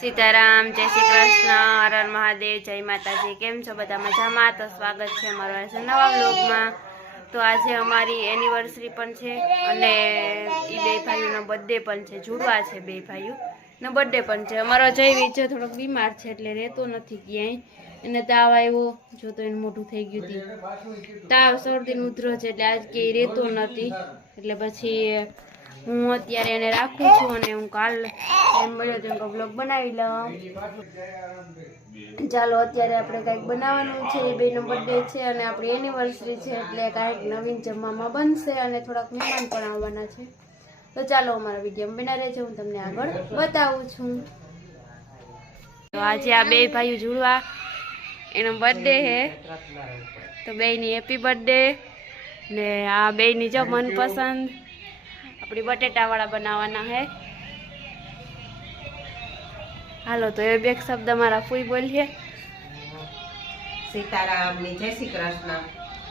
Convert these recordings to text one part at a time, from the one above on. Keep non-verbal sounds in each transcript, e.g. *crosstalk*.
સીતારામ, જય શ્રી કૃષ્ણ, હર હર મહાદેવ, જય માતાજી. કેમ છો બધા મજામાં? તો સ્વાગત છે અમારો આજે નવા બ્લોગમાં તો આજે અમારી એનિવર્સરી પણ છે અને એ બે ભાઈઓનો બર્થડે પણ છે. જુડવા છે બે ભાઈઓ. નો બર્થડે પણ છે. અમારો જય વિજય થોડોક બીમાર છે એટલે રહેતો નથી ક્યાંય. એને તાવ આવ્યો. જો તો એનું મોઢું થઈ ગયું હતું. તાવ, શરદી ઉધરો છે એટલે આજ ક્યાંય રહેતો નથી. એટલે પછી હું અત્યારે એને રાખું છું અને હું કાલ એમ બન્યો તો બ્લોગ બનાવી લઉં. ચાલો, અત્યારે આપણે કાંઈક બનાવવાનું છે, એ બેનો બર્થડે છે અને આપણી એનિવર્સરી છે એટલે કાંઈક નવીન જમવામાં બનશે અને થોડાક મહેમાન પણ આવવાના છે. તો ચાલો, અમારા વીડિયો બના છે હું તમને આગળ બતાવું છું. તો આજે આ બે ભાઈઓ જોડવા. એનો બર્થડે છે તો બેની હેપી બર્થડે ને આ બેની જો મનપસંદ આપણી બટેટાવાળા બનાવવાના હે. હાલો, તો એ બે શબ્દ મારા ફૂઈ બોલીએ. સીતારામની જય શ્રી કૃષ્ણ.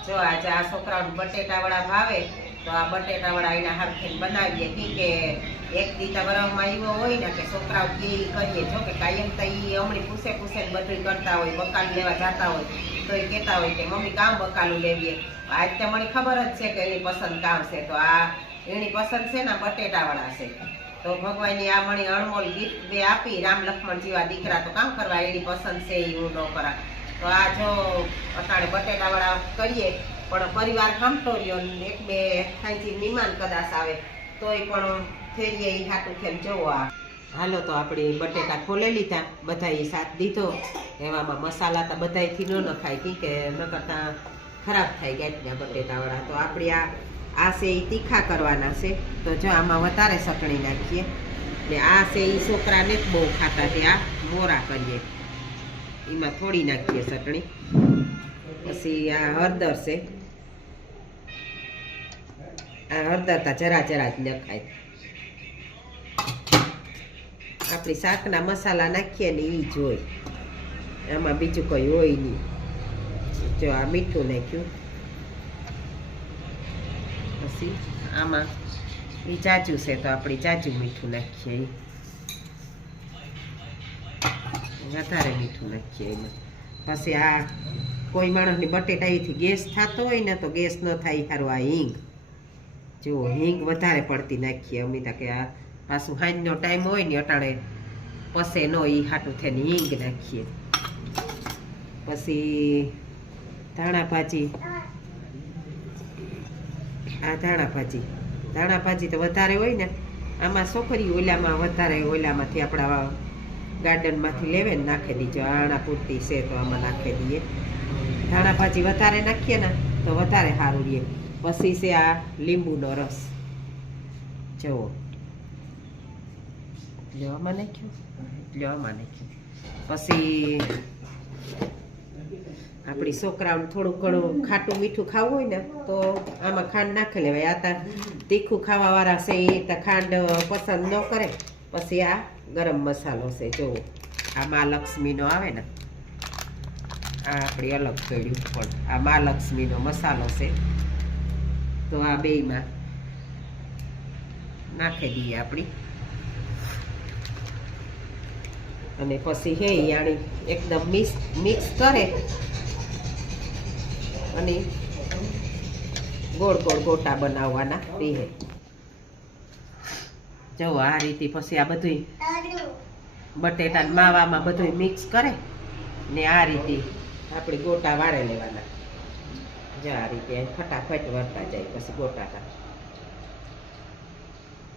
જો આજે આ છોકરાઓને બટેટાવાળા ભાવે, તો આ બટેટાવાળા એના હાથથી બનાવીએ. કી કે એક દીતા બરફમાં એવો હોય ને કે છોકરાઓ કે કરીએ, જો કે કાયમ તો ઈ હમણાં પૂછે પૂછે બધું કરતા હોય, બકાલ લેવા જતા હોય. તો એ કહેતા હોય કે મમ્મી કામ બકાલું લેવીએ. આજ તો મને ખબર જ છે કે એની પસંદ કામ છે. તો આ એની પસંદ છે ને બટેટાવાળા છે. તો ભગવાનની આ મણી અણમોલ ગિફ્ટ બે આપી, રામ લક્ષ્મણ જેવા દીકરા તો કામ કરવા એની પસંદ છે એ હું ન કરા તો આ જો અટાણે બટેટાવાળા કરીએ, પણ પરિવાર ખમતો રહ્યો એક બે અહીંથી મહેમાન કદાચ આવે, તોય પણ ફેરીએ એ હાટું ખેલ જોવો આ. હાલો તો આપણે બટેટા ખોલે લીધા, બધાએ સાથ દીધો. એવામાં મસાલા તો બધાયથી ન નખાય કી કે ન કરતા ખરાબ થાય ગયા બટેટાવાળા. તો આપણે આ આ છે એ તીખા કરવાના છે. તો જો આમાં વધારે ચટણી નાખીએ. ને આ છે એ છોકરાને જ બહુ ખાતા છે. આ મોરા કરીએ. એમાં થોડી નાખીએ ચટણી. પછી આ હળદર છે. આ હળદર તા જરા જરા જ નખાય. આપણી શાકના મસાલા નાખીએ ને એ જ હોય. આમાં બીજું કંઈ હોય નહીં. જો આ મીઠું નાખ્યું. પછી આમાં એ જાજુ છે તો આપણે જાજુ મીઠું નાખીએ. વધારે મીઠું નાખીએ એમાં. પછી આ કોઈ માણસની બટેટા એથી ગેસ થતો હોય ને તો ગેસ ન થાય સારું આ હિંગ. જો હિંગ વધારે પડતી નાખીએ અમિતા કે આ પાછું હાંજનો ટાઈમ હોય ને અટાણે પસે નો એ હાટું થઈને હિંગ નાખીએ. પછી ધાણા ભાજી. આ ધાણા ભાજી. ધાણા ભાજી તો વધારે હોય ને, આમાં છોકરી ઓલામાં વધારે ઓલામાંથી આપણા ગાર્ડનમાંથી લેવે ને નાખી દીજો. આણા પૂરતી છે તો આમાં નાખી દઈએ ધાણા ભાજી વધારે નાખીએ ને તો વધારે સારું રહે. પછી છે આ લીંબુનો રસ. જુઓ. લેવામાં નાખ્યું? લેવામાં નાખ્યું. પછી આપણી છોકરાઓને થોડું ઘણું ખાટું મીઠું ખાવું હોય ને, તો આમાં ખાંડ નાખી લેવાય. આ તા તીખું ખાવાવાળા છે એ તો ખાંડ પસંદ ન કરે. પછી આ ગરમ મસાલો છે જુઓ આ મા લક્ષ્મીનો આવે ને, આ આપણી અલગ કર્યું પણ આ મા લક્ષ્મીનો મસાલો છે. તો આ બેયમાં નાખી દઈએ આપણી. અને પછી હે યાણી એકદમ મિક્સ મિક્સ કરે. અને ગોળ ગોળ ગોટા બનાવવાના રીહે જુઓ આ રીતે પછી આ બધું બટેટા માવામાં બધું મિક્સ કરે. ને આ રીતે આપણે ગોટા વારે લેવાના. જો, આ રીતે ફટાફટ વરતા જાય પછી ગોટા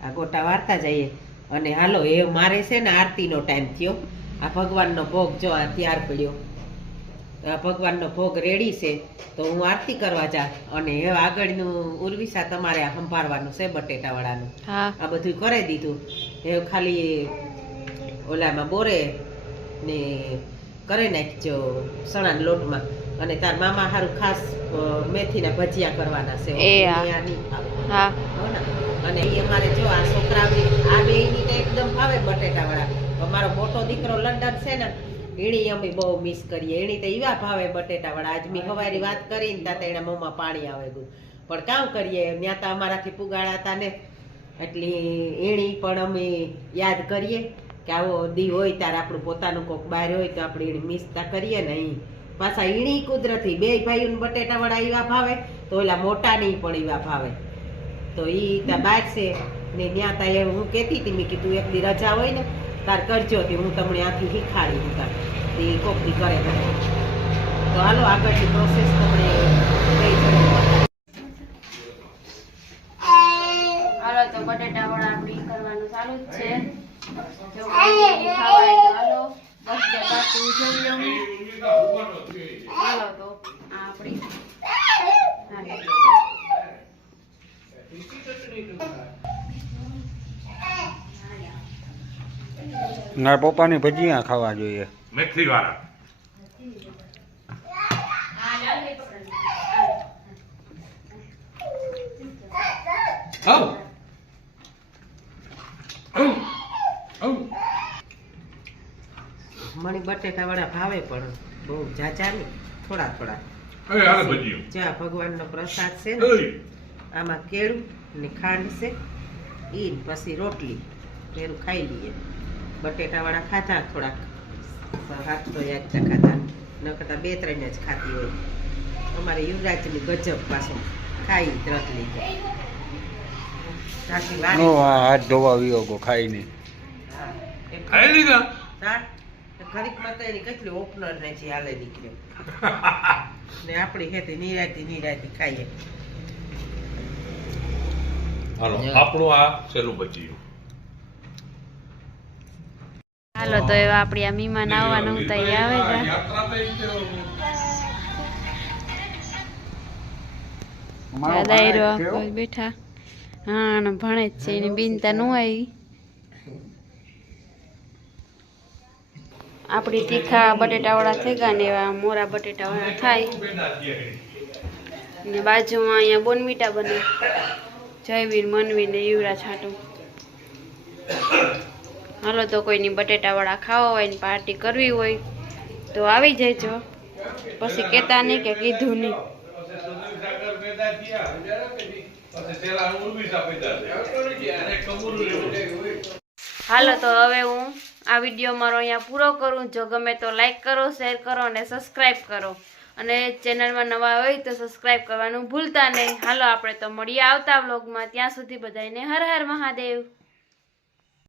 આ ગોટા વારતા જઈએ. અને હાલો એ મારે છે ને આરતીનો ટાઈમ થયો. આ ભગવાનનો ભોગ જો આ તૈયાર પડ્યો. આ ભગવાનનો ભોગ રેડી છે તો હું આરતી કરવા જા. અને એ આગળનું ઉર્વિસા તમારે આ સંભાળવાનું છે બટેટાવાળાનું. હા. આ બધું કરી દીધું. એ ખાલી ઓલામાં બોરે ને કરી નાખજો સણાના લોટમાં. અને તાર મામા હારું ખાસ મેથીના ભજીયા કરવાના છે. એ હા. હા? અને એ અમારે જો આ છોકરાઓને આ બેયની તો એકદમ ભાવે બટેટાવાળા. અમારો મોટો દીકરો લંડન છે ને એની અમે બહુ મિસ કરીએ. એની તો એવા ભાવે બટેટાવાળા. આજ મેં હવારી વાત કરીને ત્યાં એના મોંમાં પાણી આવે ગયું. પણ કામ કરીએ ત્યાં તો અમારાથી પુગાડાતા ને, એટલે એણી પણ અમે યાદ કરીએ કે આવો દી હોય ત્યારે આપણું પોતાનું કોક બહાર હોય તો આપણે એની મિસતા કરીએ ને અહીં પાછા ઈણી કુદરતી બે ભાઈઓને બટેટાવાળા એવા ભાવે તો ઓલા મોટા નહીં પણ એવા ભાવે તો ઈ ત્યાં બહાર છે ને ત્યાં તા હું કહેતી હતી, મેં કીધું એક દી રજા હોય ને, તાર કરજો તે, હું તમને આથી શીખાડી હું તાર. તે કોક દી કરે તો હાલો આગળની પ્રોસેસ તમને કઈ છે હાલો, તો બટેટા વડા આપણી કરવાનું ચાલુ જ છે. જો હાલો. બસ આપણી. ના પપ્પાની ભજીયા ખાવા જોઈએ. મેથી વાળા મને બટેટા વાળા ભાવે પણ બહુ જાજા નહીં થોડા. થોડા હવે ભગવાન નો પ્રસાદ છે ને આમાં કેળું ને ખાંડ છે એ પછી રોટલી. એનું ખાઈ લઈએ. બટેટાવાળા ખાધા થોડાક હાથ તો યાદ ખાધા. ન કરતા બે ત્રણ જ ખાતી હોય. અમારે યુવરાજની ગજબ પાછો ખાઈ રોટલી હાથ ધોવા વિયોગો ખાઈ લીધા? હા. ઘડીકમાં તો એની કેટલી ઓપનર ને જે હાલે નીકળ્યો *laughs* ને આપણી હેતી નિરાતી નિરાતી ખાઈએ. હાલો આપણું આ સેલું ગયું હાલો તો એવા આપણી આ મહેમાન આવવાનું એ આવે છે. દાયરો બેઠા. હા ભણે જ છે એની બિનતા નો આવી આપણી તીખા બટેટાવાળા થઈ ગયા ને એવા મોરા બટેટાવાળા થાય. ને બાજુમાં અહીંયા બોનમીટા બને. જયવીર મનવીર ને યુવરાજ છાટું હાલો તો કોઈની બટેટાવાળા ખાવા હોય ને પાર્ટી કરવી હોય, તો આવી જજો. પછી કહેતા નહીં કે કીધું નહીં. હાલો તો હવે હું આ વીડિયો મારો અહીંયા પૂરો કરું. જો ગમે તો લાઈક કરો શેર કરો અને સબસ્ક્રાઈબ કરો. અને ચેનલમાં નવા હોય તો સબસ્ક્રાઈબ કરવાનું ભૂલતા નહીં. હાલો, આપણે તો મળીએ આવતા વ્લોગમાં ત્યાં સુધી બધાને હર હર મહાદેવ.